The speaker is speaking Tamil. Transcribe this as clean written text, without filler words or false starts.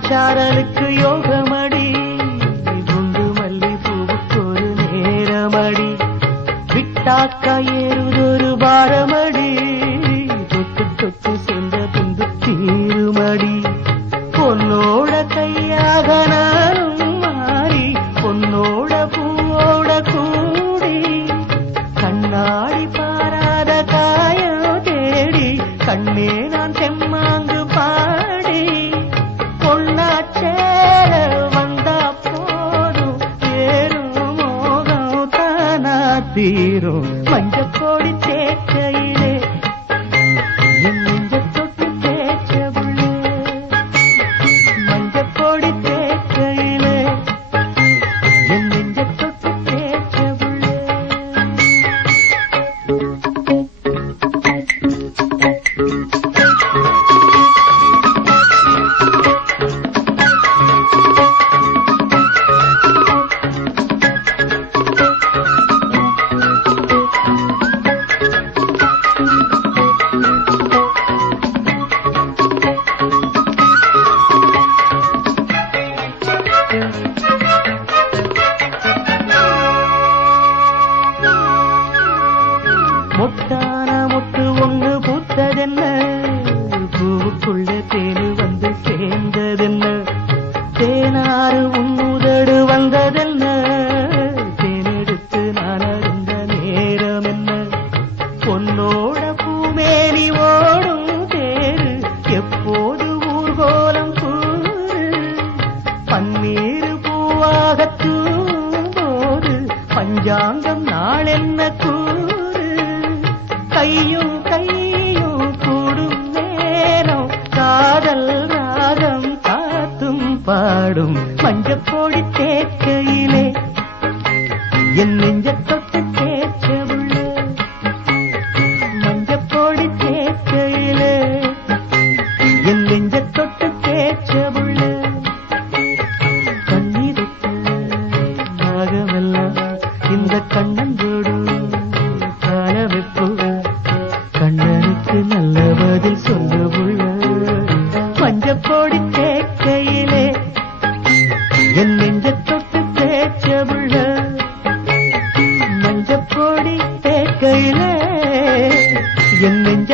சாரலுக்கு யோகமடி குண்டு மல்லி பூவுக்கு ஒரு நேரமடி விட்டாக்கா ஏறுதொரு பாரமடி தொட்டு தொட்டு சென்ற பின்பு தீருமடி பொன்னோட கையாக நானும் மாறி பொன்னோட பூவோட கூடி கண்ணாடி பாராத காயம் தேடி கண்ணே நான் செம்மாங்கு பாடி பொன்னாச்சேர வந்தா போதும் ஏறும் மோகம் தானா தீரும் மஞ்சக்கோடி தேக்கையிலே என் நெஞ்ச தொட்டு தேய்ச்ச புள்ளே மஞ்சக்கோடி தேக்கையிலே என் நெஞ்ச தொட்டு தேய்ச்ச புள்ளே மொட்டான மொட்டு ஒண்ணு பூத்ததென்ன பூவுக்குள்ள தேனு வந்து சேர்ந்ததென்ன தேனாறு உன்னுதடு வந்ததென்ன தேனெடுத்து நான் அறிந்த நேரம் என்ன பொன்னோட பூமேனி ஓடும் தேரு எப்போது ஊர்கோலம் கூறு பன்னீர் பூவாக தூம்போது பஞ்சாங்கம் நாளென்ன கூறு கையும் கையும் கூடும் நேரம் காதல் ராகம் காத்தும் பாடும் மஞ்சப்பொடி தேக்கையிலே என் நெஞ்ச தொட்டு தேய்ச்ச புள்ளே மஞ்சப்பொடி தேக்கையிலே என் நெஞ்ச தொட்டு தேய்ச்ச புள்ளே கண்ணீருக்கு நாகமெல்லாம் இந்த கண்ணந்தோடு காணவெப்பு கண்ணனுக்கு நல்ல பதில் சொல்ல புள்ள மஞ்சப்பொடி தேக்கையிலே என் நெஞ்ச தொட்டு தேய்ச்ச புள்ள மஞ்சப்பொடி தேக்கையிலே என் நெஞ்ச